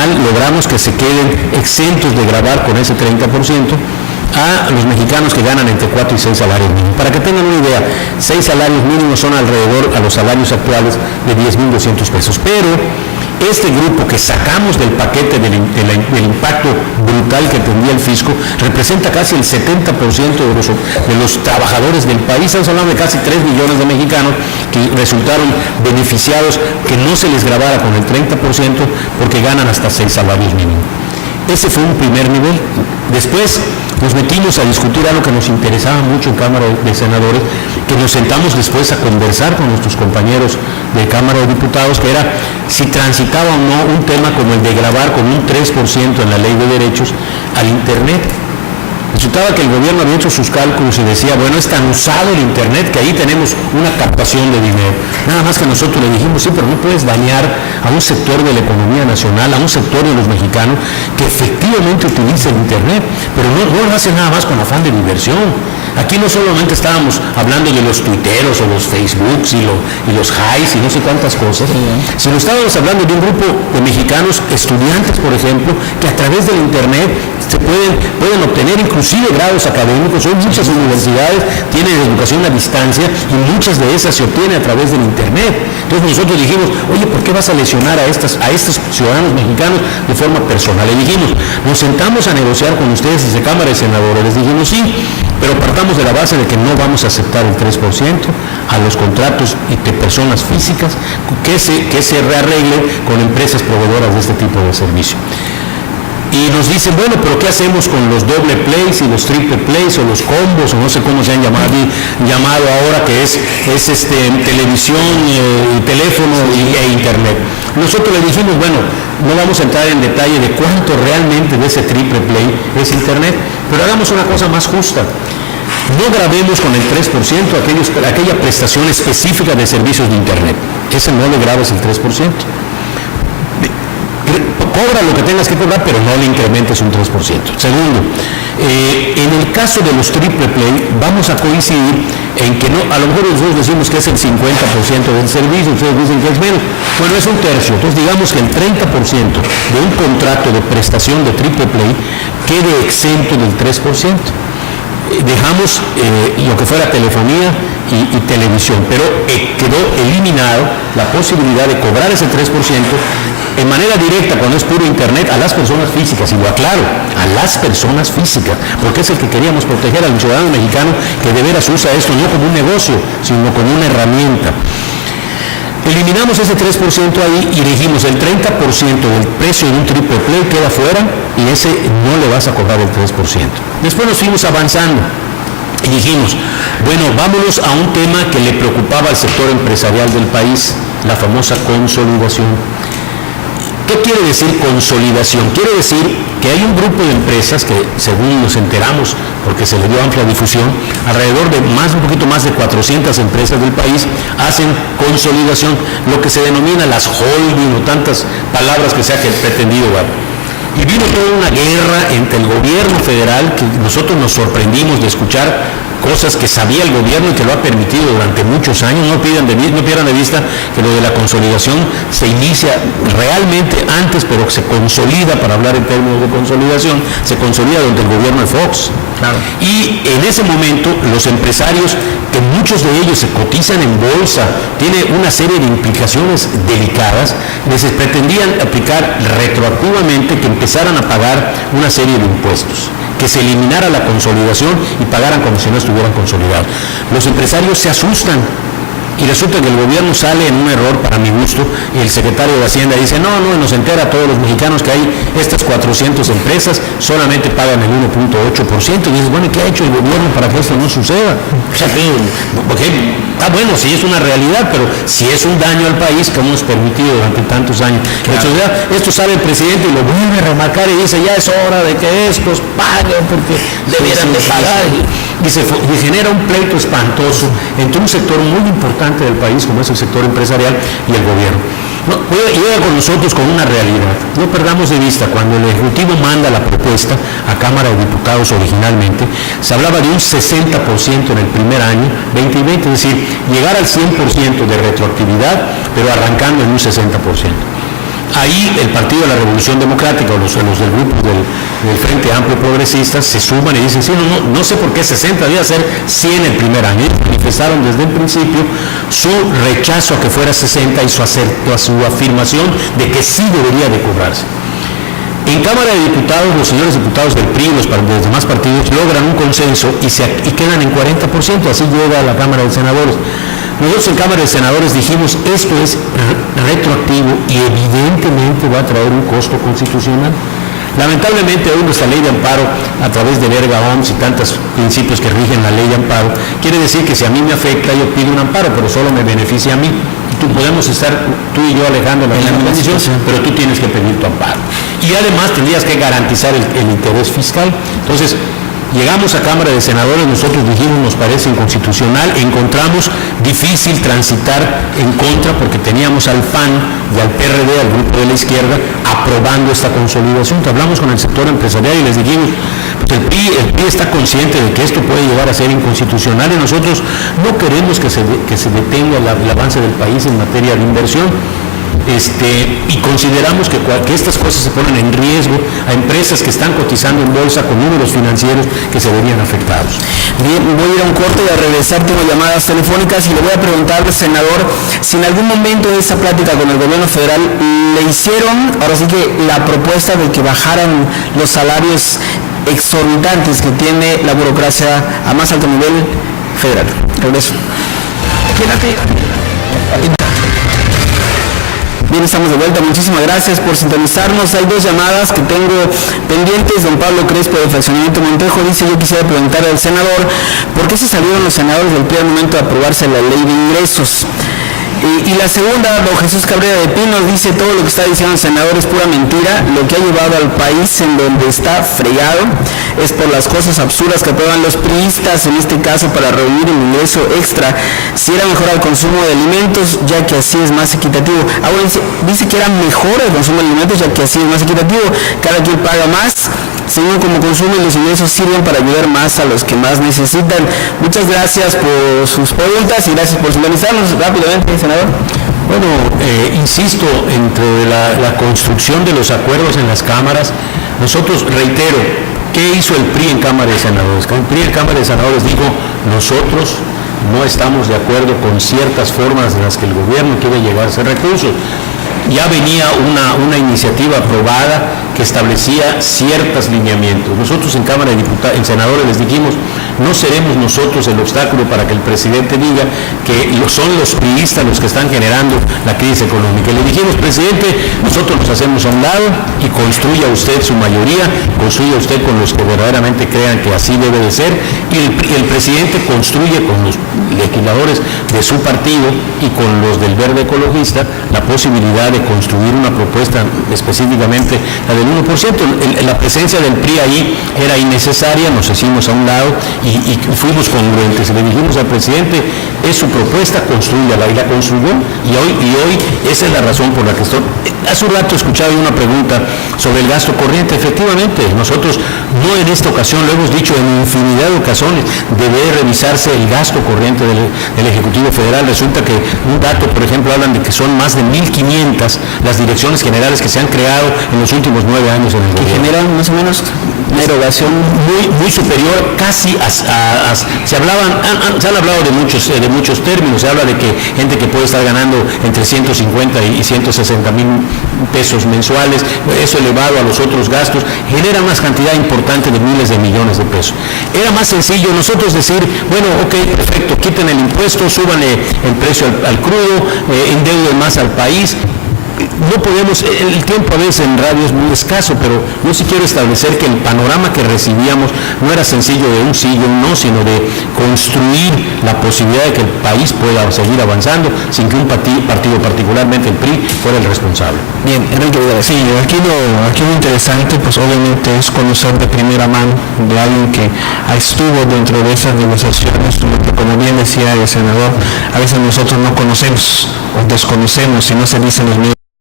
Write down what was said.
final logramos que se queden exentos de gravar con ese 30% a los mexicanos que ganan entre 4 y 6 salarios mínimos. Para que tengan una idea, 6 salarios mínimos son alrededor a los salarios actuales de 10,200 pesos. Pero este grupo que sacamos del paquete del impacto brutal que tendría el fisco representa casi el 70% de los trabajadores del país. Estamos hablando de casi 3 millones de mexicanos que resultaron beneficiados, que no se les grabara con el 30% porque ganan hasta 6 salarios mínimos. Ese fue un primer nivel. Después nos metimos a discutir algo que nos interesaba mucho en Cámara de Senadores, que nos sentamos después a conversar con nuestros compañeros de Cámara de Diputados, que era si transitaba o no un tema como el de gravar con un 3% en la Ley de Derechos al Internet. Resultaba que el gobierno había hecho sus cálculos y decía, bueno, es tan usado el Internet que ahí tenemos una captación de dinero. Nada más que nosotros le dijimos, sí, pero no puedes dañar a un sector de la economía nacional, a un sector de los mexicanos que efectivamente utiliza el Internet, pero no lo hace nada más con afán de diversión. Aquí no solamente estábamos hablando de los tuiteros o los Facebooks y los highs y no sé cuántas cosas, sino estábamos hablando de un grupo de mexicanos, estudiantes, por ejemplo, que a través del Internet se pueden obtener inclusive grados académicos. Hoy muchas universidades tienen educación a distancia y muchas de esas se obtienen a través del Internet. Entonces nosotros dijimos, oye, ¿por qué vas a lesionar a estos ciudadanos mexicanos de forma personal? Le dijimos, nos sentamos a negociar con ustedes desde Cámara de Senadores. Les dijimos, sí, pero partamos de la base de que no vamos a aceptar el 3% a los contratos de personas físicas, que se rearregle con empresas proveedoras de este tipo de servicio. Y nos dicen, bueno, pero ¿qué hacemos con los doble plays y los triple plays o los combos, o no sé cómo se han llamado ahora, que es televisión, teléfono e internet? Nosotros le dijimos, bueno, no vamos a entrar en detalle de cuánto realmente de ese triple play es internet, pero hagamos una cosa más justa. No grabemos con el 3% aquella prestación específica de servicios de internet. Ese no le grabes el 3%. Cobra lo que tengas que cobrar, pero no le incrementes un 3%. Segundo, en el caso de los triple play, vamos a coincidir en que no, a lo mejor nosotros decimos que es el 50% del servicio, ustedes dicen que es menos, bueno, es un tercio. Entonces digamos que el 30% de un contrato de prestación de triple play quede exento del 3%. Dejamos lo que fuera telefonía y televisión, pero quedó eliminado la posibilidad de cobrar ese 3% en manera directa, cuando es puro internet, a las personas físicas, y lo aclaro, a las personas físicas, porque es el que queríamos proteger al ciudadano mexicano que de veras usa esto no como un negocio, sino como una herramienta. Eliminamos ese 3% ahí y dijimos el 30% del precio de un triple play queda fuera y ese no le vas a cobrar el 3%. Después nos fuimos avanzando y dijimos, bueno, vámonos a un tema que le preocupaba al sector empresarial del país, la famosa consolidación. ¿Qué quiere decir consolidación? Quiere decir que hay un grupo de empresas que, según nos enteramos, porque se le dio amplia difusión, alrededor de un poquito más de 400 empresas del país hacen consolidación, lo que se denomina las holding o tantas palabras que se ha pretendido dar. Y vino toda una guerra entre el gobierno federal, que nosotros nos sorprendimos de escuchar cosas que sabía el gobierno y que lo ha permitido durante muchos años. No pierdan de vista que lo de la consolidación se inicia realmente antes, pero se consolida, para hablar en términos de consolidación, se consolida durante el gobierno de Fox. Claro. Y en ese momento los empresarios, que muchos de ellos se cotizan en bolsa, tiene una serie de implicaciones delicadas, les pretendían aplicar retroactivamente que empezaran a pagar una serie de impuestos, que se eliminara la consolidación y pagaran como si no estuvieran consolidados. Los empresarios se asustan y resulta que el gobierno sale en un error, para mi gusto, y el secretario de Hacienda dice, no, nos entera a todos los mexicanos que hay estas 400 empresas, solamente pagan el 1.8%, y dices, bueno, ¿qué ha hecho el gobierno para que esto no suceda? O sea, porque, bueno, sí es una realidad, pero si es un daño al país que hemos permitido durante tantos años. Claro. Entonces, esto sabe el presidente y lo vuelve a remarcar y dice, ya es hora de que estos paguen porque debieran de pagar. Y se genera un pleito espantoso entre un sector muy importante del país, como es el sector empresarial, y el gobierno. Llega con nosotros con una realidad. No perdamos de vista, cuando el Ejecutivo manda la propuesta a Cámara de Diputados originalmente, se hablaba de un 60% en el primer año, 2020, es decir, llegar al 100% de retroactividad, pero arrancando en un 60%. Ahí el Partido de la Revolución Democrática o los del grupo del Frente Amplio Progresista se suman y dicen, sí, no sé por qué 60, debía ser 100 el primer año. Ellos manifestaron desde el principio su rechazo a que fuera 60 y su afirmación de que sí debería de cobrarse. En Cámara de Diputados, los señores diputados del PRI y los demás partidos logran un consenso y quedan en 40%, así llega a la Cámara de Senadores. Nosotros en Cámara de Senadores dijimos, esto es retroactivo y evidentemente va a traer un costo constitucional. Lamentablemente aún nuestra ley de amparo, a través de Verga OMS y tantos principios que rigen la ley de amparo, quiere decir que si a mí me afecta, yo pido un amparo, pero solo me beneficia a mí. Tú podemos estar, tú y yo, Alejandro, en la misma condición, pero tú tienes que pedir tu amparo. Y además tendrías que garantizar el interés fiscal. Entonces, llegamos a Cámara de Senadores, nosotros dijimos, nos parece inconstitucional, encontramos difícil transitar en contra porque teníamos al PAN y al PRD, al grupo de la izquierda, aprobando esta consolidación. Entonces, hablamos con el sector empresarial y les dijimos, pues el PRI está consciente de que esto puede llegar a ser inconstitucional y nosotros no queremos que se detenga el avance del país en materia de inversión. Y consideramos que estas cosas se ponen en riesgo a empresas que están cotizando en bolsa con números financieros que se verían afectados. Bien, voy a ir a un corte y a regresar, tengo llamadas telefónicas y le voy a preguntar al senador si en algún momento de esa plática con el gobierno federal le hicieron, ahora sí que la propuesta de que bajaran los salarios exorbitantes que tiene la burocracia a más alto nivel federal. Regreso. Bien, estamos de vuelta. Muchísimas gracias por sintonizarnos. Hay dos llamadas que tengo pendientes. Don Pablo Crespo de Fraccionamiento Montejo dice, yo quisiera preguntar al senador, ¿por qué se salieron los senadores del PRI al momento de aprobarse la ley de ingresos? Y la segunda, don Jesús Cabrera de Pinos dice, todo lo que está diciendo el senador es pura mentira. Lo que ha llevado al país en donde está fregado es por las cosas absurdas que aprueban los priistas, en este caso para reunir el ingreso extra. Si era mejor el consumo de alimentos, ya que así es más equitativo. Ahora dice que era mejor el consumo de alimentos, ya que así es más equitativo. Cada quien paga más, según como consumen los ingresos sirven para ayudar más a los que más necesitan. Muchas gracias por sus preguntas y gracias por sintonizarnos rápidamente, senador. Bueno, insisto, entre la construcción de los acuerdos en las cámaras, nosotros, reitero, ¿qué hizo el PRI en Cámara de Senadores? El PRI en Cámara de Senadores dijo, nosotros no estamos de acuerdo con ciertas formas en las que el gobierno quiere llevarse recursos. Ya venía una iniciativa aprobada que establecía ciertos lineamientos. Nosotros en Cámara de Diputados, en Senadores les dijimos, no seremos nosotros el obstáculo para que el presidente diga que son los priistas los que están generando la crisis económica. Y le dijimos, presidente, nosotros nos hacemos a un lado y construya usted su mayoría, construya usted con los que verdaderamente crean que así debe de ser, y el presidente construye con los legisladores de su partido y con los del Verde Ecologista la posibilidad de construir una propuesta, específicamente la del 1%. La presencia del PRI ahí era innecesaria, nos hicimos a un lado y fuimos congruentes. Le dijimos al presidente, es su propuesta, construyala, y la construyó, y hoy esa es la razón por la que estoy. Hace un rato escuchaba una pregunta sobre el gasto corriente. Efectivamente, nosotros no en esta ocasión, lo hemos dicho en infinidad de ocasiones, debe revisarse el gasto corriente del Ejecutivo Federal. Resulta que un dato, por ejemplo, hablan de que son más de 1.500 las direcciones generales que se han creado en los últimos 9 años en el gobierno. Que generan más o menos una erogación muy superior, casi se han hablado de muchos términos. Se habla de que gente que puede estar ganando entre 150 y 160 mil pesos mensuales, eso elevado a los otros gastos, genera una cantidad importante de miles de millones de pesos. Era más sencillo nosotros decir, bueno, ok, perfecto, quiten el impuesto, súbanle el precio al crudo, endeuden más al país. No podemos, el tiempo a veces en radio es muy escaso, pero yo sí quiero establecer que el panorama que recibíamos no era sencillo de un sí y un no, sino de construir la posibilidad de que el país pueda seguir avanzando sin que un partido, particularmente el PRI, fuera el responsable. Bien, Enrique. Sí, aquí lo interesante, pues obviamente es conocer de primera mano de alguien que estuvo dentro de esas negociaciones, porque como bien decía el senador, a veces nosotros no conocemos o desconocemos, si no se dicen los medios